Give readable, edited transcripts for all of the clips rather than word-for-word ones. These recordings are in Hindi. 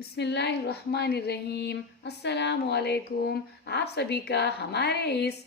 बिस्मिल्लाहिर्रहमानिर्रहीम। अस्सलामुअलैकुम। आप सभी का हमारे इस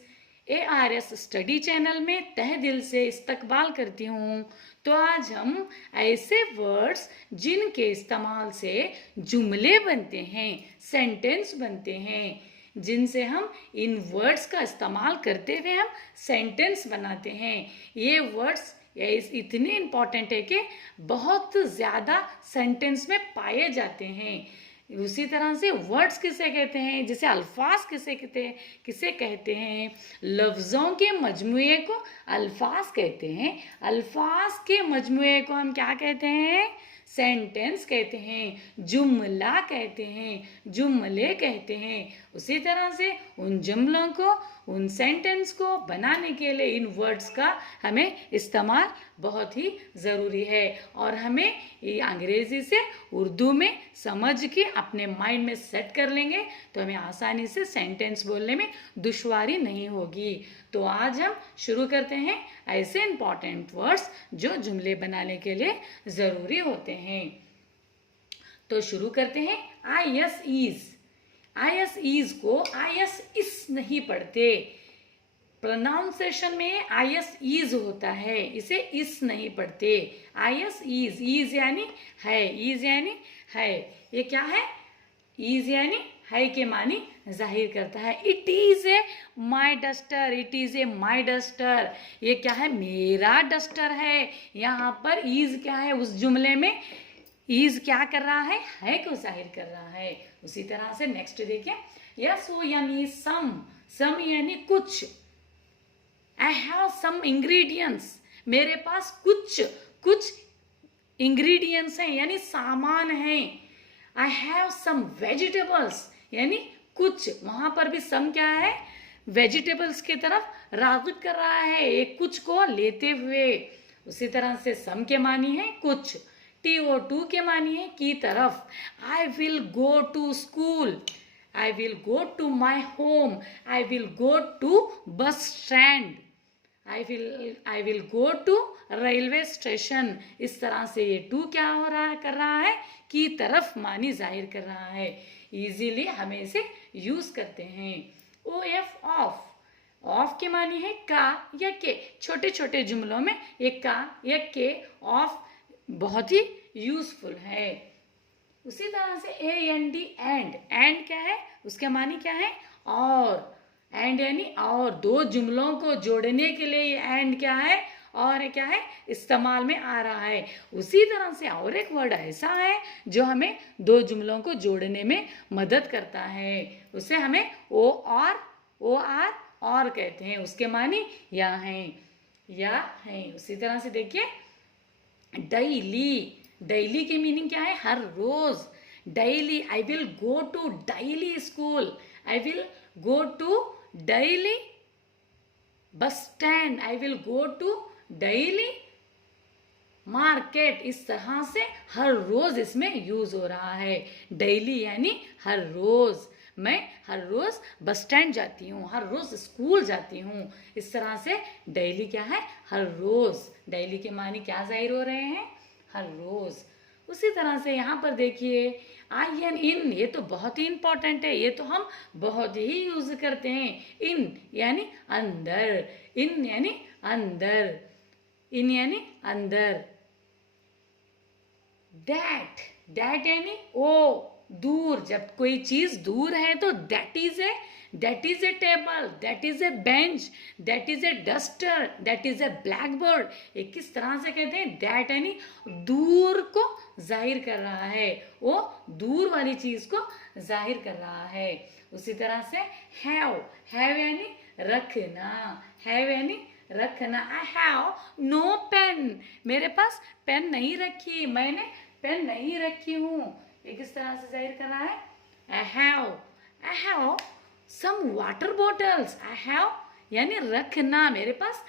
ARS स्टडी चैनल में तहे दिल से इस्तकबाल करती हूँ। तो आज हम ऐसे वर्ड्स जिनके इस्तेमाल से जुमले बनते हैं, सेंटेंस बनते हैं, जिनसे हम इन वर्ड्स का इस्तेमाल करते हुए हम सेंटेंस बनाते हैं। ये वर्ड्स इतने इम्पॉर्टेंट है कि बहुत ज़्यादा सेंटेंस में पाए जाते हैं। उसी तरह से वर्ड्स किसे कहते हैं, जैसे अल्फाज किसे कहते हैं। लफ्ज़ों के मजमुए को अल्फाज कहते हैं। अल्फाज के मजमुए को हम क्या कहते हैं? सेंटेंस कहते हैं, जुमला कहते हैं, जुमले कहते हैं। उसी तरह से उन जुमलों को, उन सेंटेंस को बनाने के लिए इन वर्ड्स का हमें इस्तेमाल बहुत ही ज़रूरी है। और हमें ये अंग्रेज़ी से उर्दू में समझ के अपने माइंड में सेट कर लेंगे तो हमें आसानी से सेंटेंस बोलने में दुश्वारी नहीं होगी। तो आज हम शुरू करते हैं ऐसे इम्पॉर्टेंट वर्ड्स जो जुमले बनाने के लिए ज़रूरी होते हैं। तो शुरू करते हैं। IS is. IS इज को IS इस नहीं पढ़ते। प्रोनाउंसिएशन में IS इज होता है, इसे इस नहीं पढ़ते। IS is. इज यानी है, इज यानी है। ये क्या है? इज यानी है के मानी जाहिर करता है। It is a my duster. It is a my duster. ये क्या है? मेरा डस्टर है। यहाँ पर इज क्या है? उस जुमले में इज क्या कर रहा है को जाहिर कर रहा है। उसी तरह से नेक्स्ट देखिए। यस वो यानी सम। सम यानी कुछ। I have some ingredients. मेरे पास कुछ इंग्रेडिएंट्स हैं यानी सामान हैं। आई हैव सम वेजिटेबल्स यानी कुछ। वहां पर भी सम क्या है? वेजिटेबल्स की तरफ राग़िब कर रहा है, एक कुछ को लेते हुए। उसी तरह से सम के मानी है कुछ। TO2 के मानी है की तरफ। I will go to school. I will go to my home. I will go to bus stand. I will go to railway station. इस तरह से ये टू क्या हो रहा है? कर रहा है की तरफ मानी जाहिर कर रहा है। इजीली हमें इसे यूज करते हैं। OF of. ऑफ के मानी है का या के। छोटे छोटे जुमलों में एक का या के ऑफ बहुत ही यूजफुल है। उसी तरह से AND एंड। एंड क्या है? उसके मानी क्या है? और। एंड यानी और। दो जुमलों को जोड़ने के लिए एंड क्या है? और क्या है? इस्तेमाल में आ रहा है। उसी तरह से और एक वर्ड ऐसा है जो हमें दो जुमलों को जोड़ने में मदद करता है। उसे हमें OR और कहते हैं। उसके मानी या हैं। उसी तरह से देखिए डेली। डेली की मीनिंग क्या है? हर रोज। Daily. I will go to daily school. I will go to daily bus stand. I will go to daily market. इस तरह से हर रोज इसमें यूज हो रहा है। डेली यानी हर रोज। मैं हर रोज बस स्टैंड जाती हूँ, हर रोज स्कूल जाती हूँ। इस तरह से डेली क्या है? हर रोज। डेली के मानी क्या जाहिर हो रहे हैं? हर रोज। उसी तरह से यहाँ पर देखिए IN इन। ये तो बहुत ही इंपॉर्टेंट है, ये तो हम बहुत ही यूज करते हैं। इन यानी अंदर। इन यानी अंदर। इन यानी अंदर। दैट यानी ओ, दूर। जब कोई चीज दूर है तो that is a table, that is a bench, that is a duster, that is a black board. ये किस तरह से कहते हैं? दैट यानी दूर को जाहिर कर रहा है, वो दूर वाली चीज को जाहिर कर रहा है। उसी तरह से हैव यानी रखना। हैव यानी रखना। I have no pen. मेरे पास पेन नहीं रखी, मैंने पेन नहीं रखी हूँ। ये किस तरह से जाहिर कर रहा है? I have some water bottles. I have यानी रखना। मेरे पास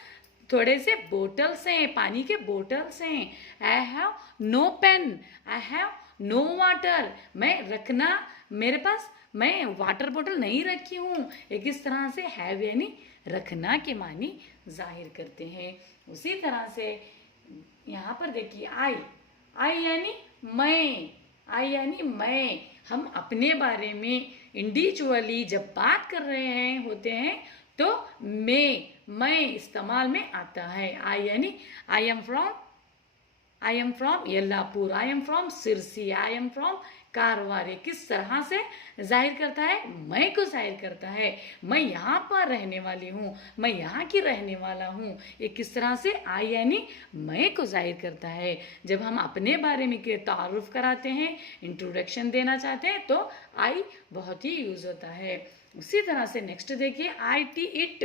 थोड़े से बोटल्स हैं, पानी के बोटल्स हैं। I have no pen. I have no water. मैं रखना, मेरे पास मैं वाटर बोतल नहीं रखी हूँ। एक इस तरह से हैव यानी रखना के मानी जाहिर करते हैं। उसी तरह से यहाँ पर देखिए आई यानी मैं। आई यानी मैं। हम अपने बारे में इंडिविजुअली जब बात कर रहे हैं होते हैं तो मैं इस्तेमाल में आता है। आई यानी I am from Yellapur, I am from Sirsi, I am from Karwar. ये किस तरह से जाहिर करता है? मैं को जाहिर करता है। मैं यहाँ पर रहने वाली हूँ, मैं यहाँ की रहने वाला हूँ। ये किस तरह से? आई यानी मैं को जाहिर करता है। जब हम अपने बारे में के तारुफ कराते हैं, इंट्रोडक्शन देना चाहते हैं तो आई बहुत ही यूज होता है। उसी तरह से नेक्स्ट देखिए, I T it,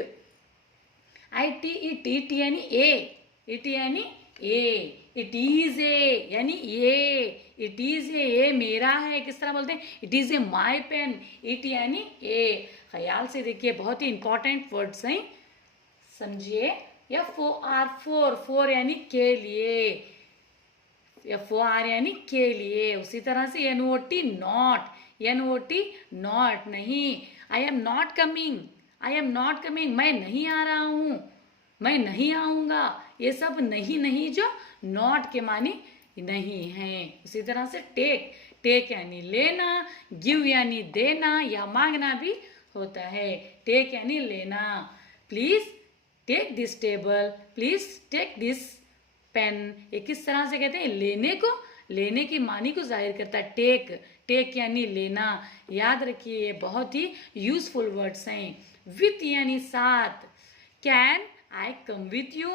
I T it, it यानी ए, इट यानी ए, इट इज ए यानी ये, इट इज ए मेरा है। किस तरह बोलते हैं? It is a my pen, it यानी ए। ख्याल से देखिए, बहुत ही इंपॉर्टेंट वर्ड्स हैं, समझिए। F O R, for, for यानी के लिए, एफ ओ आर यानी के लिए। उसी तरह से N O T not, N O T not नहीं। I am not coming, I am not coming मैं नहीं आ रहा हूँ, मैं नहीं आऊँगा। ये सब नहीं नहीं जो नॉट के मानी नहीं है। उसी तरह से टेक, टेक यानी लेना, गिव यानी देना या मांगना भी होता है। टेक यानी लेना, please take this table, please take this pen. ये किस तरह से कहते हैं? लेने को, लेने की मानी को जाहिर करता है। टेक, टेक यानी लेना। याद रखिए, ये बहुत ही यूजफुल वर्ड्स हैं। विथ यानी साथ, can I come with you,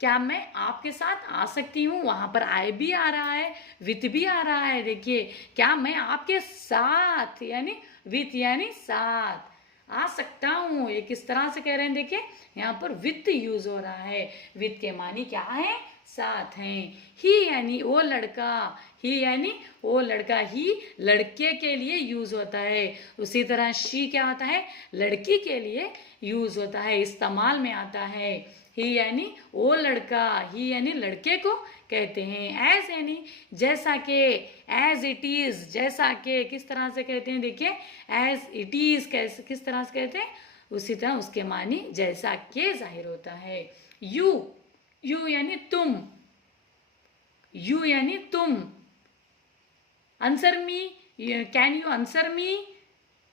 क्या मैं आपके साथ आ सकती हूँ? वहां पर आई भी आ रहा है, विथ भी आ रहा है। देखिए, क्या मैं आपके साथ यानी विथ यानी साथ आ सकता हूँ। ये किस तरह से कह रहे हैं? देखिए, यहाँ पर विथ यूज हो रहा है। विथ के मानी क्या है? साथ हैं। ही यानी वो लड़का, ही यानी वो लड़का, ही लड़के के लिए यूज होता है। उसी तरह शी क्या होता है? लड़की के लिए यूज होता है, इस्तेमाल में आता है। ही यानी वो लड़का, ही यानी लड़के को कहते हैं। एज यानी जैसा के, एज इट इज, जैसा के किस तरह से कहते हैं? देखिए, एज इट इज कैसे किस तरह से कहते हैं? उसी तरह उसके मानी जैसा के जाहिर होता है। यू, यू यानी तुम, यू यानी तुम। Answer me, can you answer me,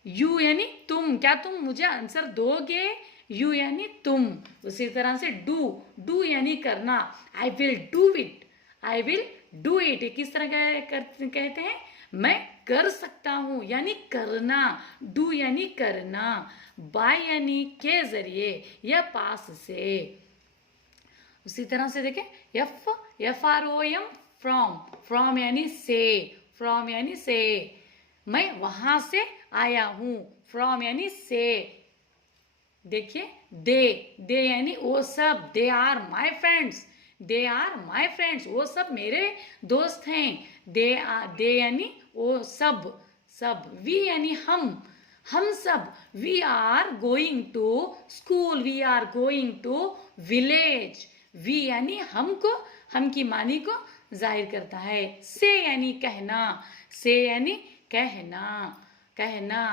you यानी तुम, क्या तुम मुझे आंसर दोगे? यू यानी तुम। उसी तरह से डू, डू यानी करना। I will do it, I will do it. किस तरह कहते हैं? मैं कर सकता हूं यानी करना। डू यानी करना। बाय यानी के जरिए या पास से। उसी तरह से देखें, F, F R O M, from, from यानी से, फ्रॉम यानी से। मैं वहां से आया हूं, फ्रॉम यानी से। देखिए, दे, दे यानी वो सब, they are my friends, they are my friends, वो सब मेरे दोस्त हैं। दे यानी वो सब, सब। वी यानी हम सब। We are going to school, we are going to village. We यानी हमको, हम की मानी को जाहिर करता है। से यानी कहना, से यानी कहना, कहना।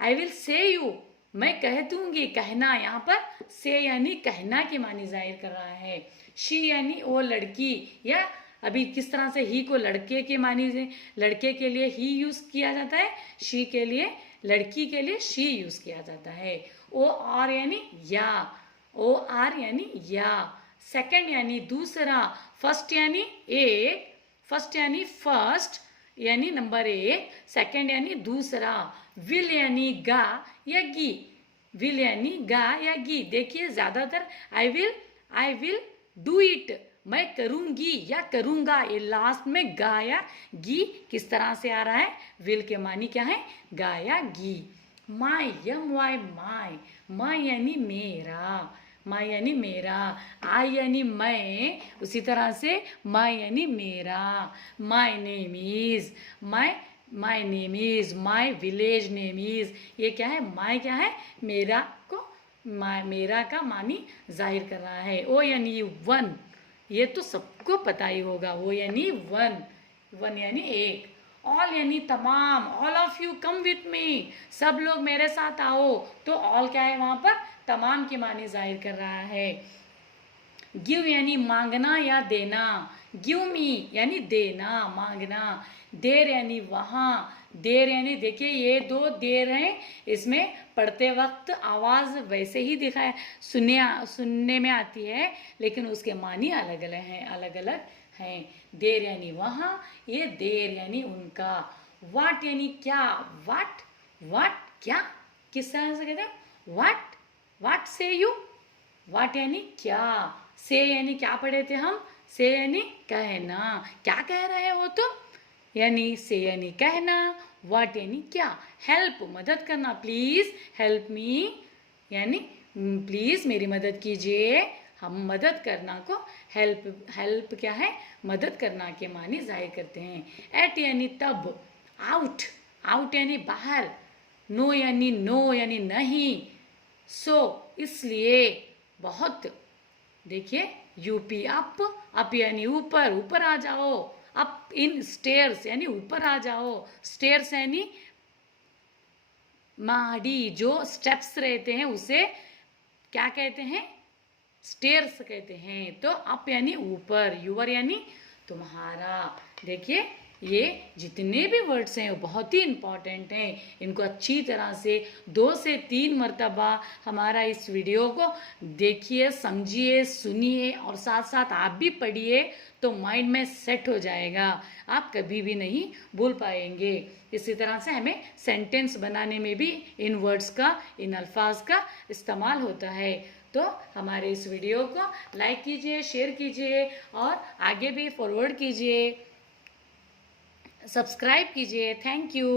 आई विल से यू, मैं कह दूंगी, कहना। यहाँ पर से यानी कहना की मानी जाहिर कर रहा है। शी यानी वो लड़की, या अभी किस तरह से ही को लड़के के मानी से, लड़के के लिए ही यूज किया जाता है, शी के लिए, लड़की के लिए शी यूज किया जाता है। ओ आर यानी या, ओ आर यानी या। सेकंड यानी दूसरा, फर्स्ट यानी एक, फर्स्ट यानी फर्स्ट यानी नंबर एक, सेकंड यानी दूसरा। विल यानी गा या गी, विल यानी गा या गी। देखिए, ज्यादातर आई विल डू इट, मैं करूंगी या करूंगा, ये लास्ट में गा या गी किस तरह से आ रहा है? विल के मानी क्या है? गा या गी। माई, यम वाई माई, माई यानी मेरा, माई यानी मेरा। आई यानी मैं, उसी तरह से माई यानी मेरा। My name is, my name is, my village name is. ये क्या है? माई क्या है? मेरा को, मेरा का मानी जाहिर कर रहा है। ओ यानी वन, ये तो सबको पता ही होगा। वो यानी वन, वन यानी एक। ऑल यानी तमाम, all of you come with me, सब लोग मेरे साथ आओ। तो ऑल क्या है? वहां पर तमाम की मानी जाहिर कर रहा है। गिव यानी मांगना या देना, गिव मी यानी देना, मांगना। देर यानी वहाँ, देर यानी देखिए ये दो देर हैं, इसमें पढ़ते वक्त आवाज़ वैसे ही दिखाए सुनने में आती है, लेकिन उसके मानी अलग अलग हैं। देर यानी वहाँ, ये देर यानी उनका। वाट यानी क्या, वाट वाट क्या, किस तरह से कहते हैं वाट, वाट से यू, वाट यानी क्या, से यानी क्या पढ़े थे हम, से यानी कहना, क्या कह रहे हो तुम, यानी से यानी कहना, वाट यानी क्या, हेल्प मदद करना, प्लीज हेल्प मी यानी प्लीज मेरी मदद कीजिए, हम मदद करना को हेल्प, हेल्प क्या है, मदद करना के मानी जाहिर करते हैं। एट यानी तब, आउट, आउट यानी बाहर, नो यानी नहीं, सो इसलिए, बहुत। देखिए यूपी अप यानी ऊपर, ऊपर आ जाओ, अप इन स्टेयर्स यानी ऊपर आ जाओ, स्टेयर्स यानी माड़ी, जो स्टेप्स रहते हैं उसे क्या कहते हैं, स्टेयर्स कहते हैं। तो अप यानी ऊपर, यूवर यानी तुम्हारा। देखिए ये जितने भी वर्ड्स हैं वो बहुत ही इम्पॉर्टेंट हैं, इनको अच्छी तरह से 2 से 3 मरतबा हमारा इस वीडियो को देखिए, समझिए, सुनिए और साथ साथ आप भी पढ़िए, तो माइंड में सेट हो जाएगा, आप कभी भी नहीं भूल पाएंगे। इसी तरह से हमें सेंटेंस बनाने में भी इन वर्ड्स का, इन अल्फाज का इस्तेमाल होता है। तो हमारे इस वीडियो को लाइक कीजिए, शेयर कीजिए और आगे भी फॉरवर्ड कीजिए, सब्सक्राइब कीजिए। Thank you.